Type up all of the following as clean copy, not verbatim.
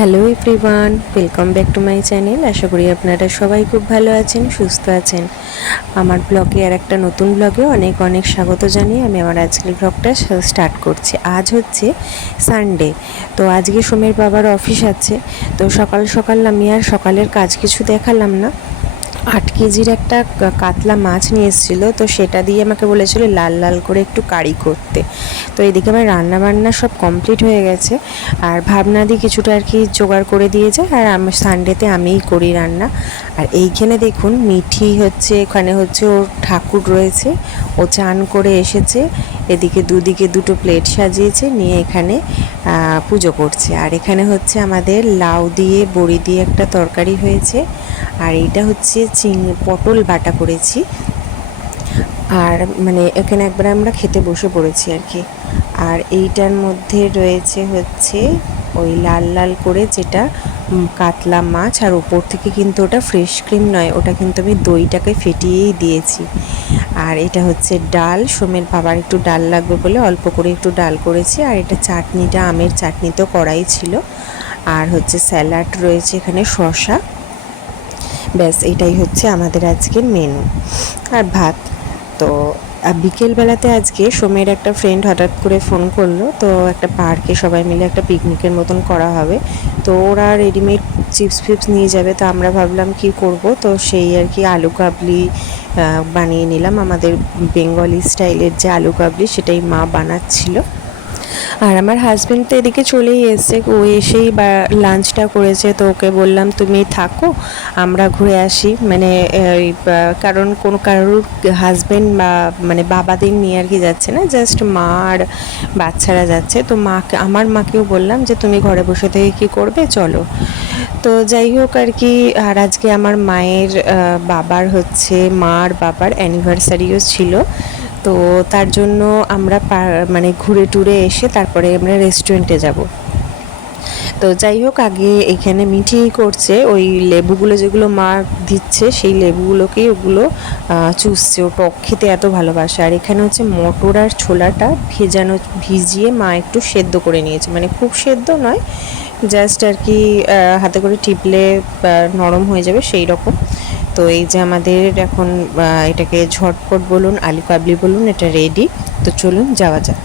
Hello everyone, welcome back to my channel. আশা করি আপনারা সবাই খুব ভালো আছেন, সুস্থ আছেন। আমার ব্লগে আর একটা নতুন ব্লগে অনেক অনেক স্বাগত জানিয়ে আমি আমার আজকের ব্লগটা স্টার্ট করছি। আজ হচ্ছে সানডে, তো আজকে সোমের বাবার অফিস আছে। তো সকাল সকাল আমি আর সকালের কাজ কিছু দেখালাম না। 8 কেজির একটা কাতলা মাছ নিয়ে এসেছিলো, তো সেটা দিয়ে আমাকে বলেছিল লাল লাল করে একটু কারি করতে। তো এদিকে আমার রান্না বান্না সব কমপ্লিট হয়ে গেছে, আর ভাবনা দিয়ে কিছুটা আর কি জোগাড় করে দিয়ে যায়, আর আমি সানডেতে আমিই করি রান্না। আর এইখানে দেখুন মিঠি হচ্ছে, এখানে হচ্ছে ওর ঠাকুর রয়েছে, ও চান করে এসেছে, এদিকে দুদিকে দুটো প্লেট সাজিয়েছে, নিয়ে এখানে পুজো করছে। আর এখানে হচ্ছে আমাদের লাউ দিয়ে বড়ি দিয়ে একটা তরকারি হয়েছে, আর এইটা হচ্ছে পটল বাটা করেছি। আর মানে এখানে একবার আমরা খেতে বসে পড়েছি আর কি। আর এইটার মধ্যে রয়েছে হচ্ছে ওই লাল লাল করে যেটা কাতলা মাছ, আর ওপর থেকে কিন্তু ওটা ফ্রেশ ক্রিম নয়, ওটা কিন্তু আমি দইটাকে ফেটিয়েই দিয়েছি। আর এটা হচ্ছে ডাল, সোমের বাবার একটু ডাল লাগবে বলে অল্প করে একটু ডাল করেছি। আর এটা চাটনিটা আমের চাটনি তো করাই ছিল, আর হচ্ছে স্যালাড রয়েছে এখানে, শসা। ব্যাস এটাই হচ্ছে আমাদের আজকের মেনু, আর ভাত। তো বিকেলবেলাতে আজকে সোমের একটা ফ্রেন্ড হঠাৎ করে ফোন করলো, তো একটা পার্কে সবাই মিলে একটা পিকনিকের মতন করা হবে। তো ওরা রেডিমেড চিপস ফিপস নিয়ে যাবে, তো আমরা ভাবলাম কি করব, তো সেই আর কি আলু কাবলি বানিয়ে নিলাম। আমাদের বেঙ্গলি স্টাইলের যে আলু কাবলি, সেটাই মা বানাচ্ছিল। আর আমার হাজব্যান্ড তো এদিকে চলেই এসছে, ও এসেই বা লাঞ্চটা করেছে। তো ওকে বললাম তুমি থাকো, আমরা ঘুরে আসি, মানে কারণ কোনো কারোর হাজব্যান্ড বা মানে বাবাদের নিয়ে আর কি যাচ্ছে না, জাস্ট মা আর বাচ্চারা যাচ্ছে। তো মাকে, আমার মাকেও বললাম যে তুমি ঘরে বসে থেকে কী করবে, চলো। তো যাই হোক আর কি। আর আজকে আমার মায়ের বাবার হচ্ছে, মার বাবার অ্যানিভার্সারিও ছিল, তো তার জন্য আমরা মানে ঘুরে টুরে এসে তারপরে আমরা রেস্টুরেন্টে যাব। তো যাই হোক, আগে এখানে মিঠি করছে ওই লেবুগুলো যেগুলো মা দিচ্ছে, সেই লেবুগুলোকেই ওগুলো চুষছে। ও টক খেতে এত ভালোবাসে। আর এখানে হচ্ছে মটর আর ছোলাটা ভিজিয়ে মা একটু সেদ্ধ করে নিয়েছে, মানে খুব সেদ্ধ নয়, জাস্ট আর কি হাতে করে টিপলে নরম হয়ে যাবে সেই রকম। তো এই যে আমাদের এখন এটাকে ঝটপট বলুন, আলু কাবলি বলুন, এটা রেডি। তো চলুন যাওয়া যাক।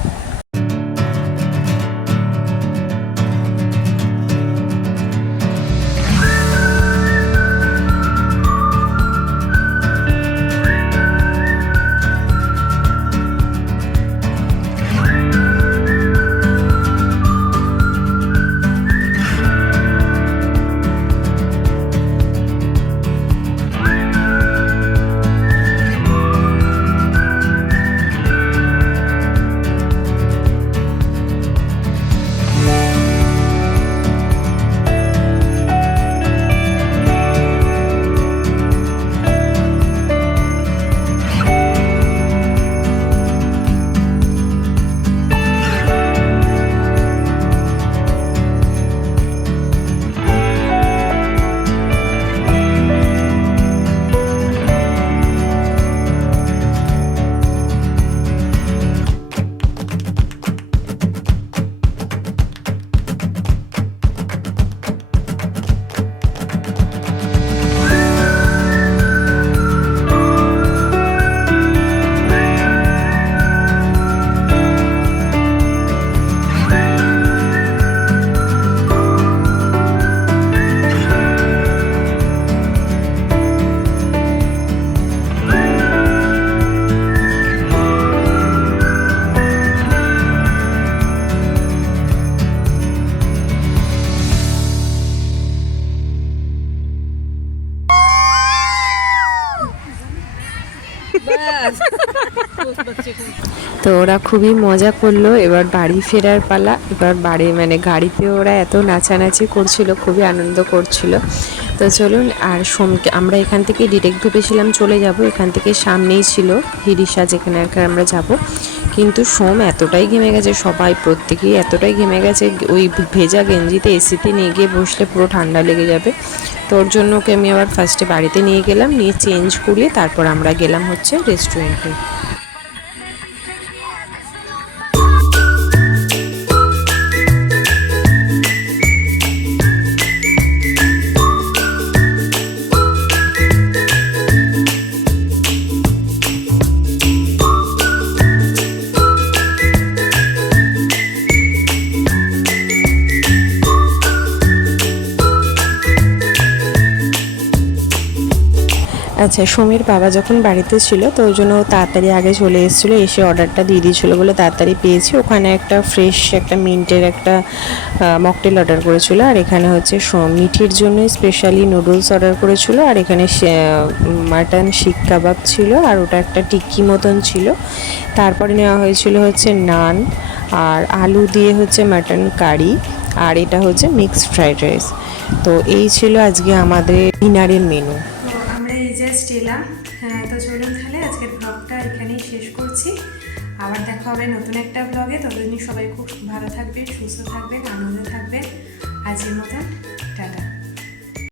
তো ওরা খুবই মজা করলো। এবার বাড়ি ফেরার পালা। এবার বাড়ি মানে গাড়িতে ওরা এত নাচানাচি করছিল, খুবই আনন্দ করছিল। তো চলুন। আর সোমকে আমরা এখান থেকে ডিরেক্ট ভেবেছিলাম চলে যাব, এখান থেকে সামনেই ছিল হিরিশা, যেখানে আর আমরা যাব। কিন্তু সোম এতটাই ঘেমে গেছে, সবাই প্রত্যেকেই এতটাই ঘেমে গেছে, ওই ভেজা গেঞ্জিতে এসিতে নিয়ে গিয়ে বসলে পুরো ঠান্ডা লেগে যাবে। তো ওর জন্য ওকে আমি আবার ফার্স্টে বাড়িতে নিয়ে গেলাম, নিয়ে চেঞ্জ করিয়ে তারপর আমরা গেলাম হচ্ছে রেস্টুরেন্টে। আচ্ছা, সমীর বাবা যখন বাড়িতে ছিল তো ওই জন্য ও তাড়াতাড়ি আগে চলে এসেছিলো, এসে অর্ডারটা দিয়ে দিয়েছিলো বলে তাড়াতাড়ি পেয়েছি। ওখানে একটা ফ্রেশ একটা মিন্টের একটা মকটেল অর্ডার করেছিল, আর এখানে হচ্ছে মিঠির জন্য স্পেশালি নুডলস অর্ডার করেছিল, আর এখানে মাটন শিক কাবাব ছিল, আর ওটা একটা টিক্কি মতন ছিল। তারপরে নেওয়া হয়েছিল হচ্ছে নান, আর আলু দিয়ে হচ্ছে মাটন কারি, আর এটা হচ্ছে মিক্সড ফ্রাইড রাইস। তো এই ছিল আজকে আমাদের ডিনারের মেনু। তো আমরা এই জাস্ট এলাম। হ্যাঁ, তো চলুন তাহলে আজকের ব্লগটা এখানেই শেষ করছি। আবার দেখা হবে নতুন একটা ব্লগে। ততদিন সবাই খুব ভালো থাকবেন, সুস্থ থাকবেন, আনন্দে থাকবেন। আজকের মতন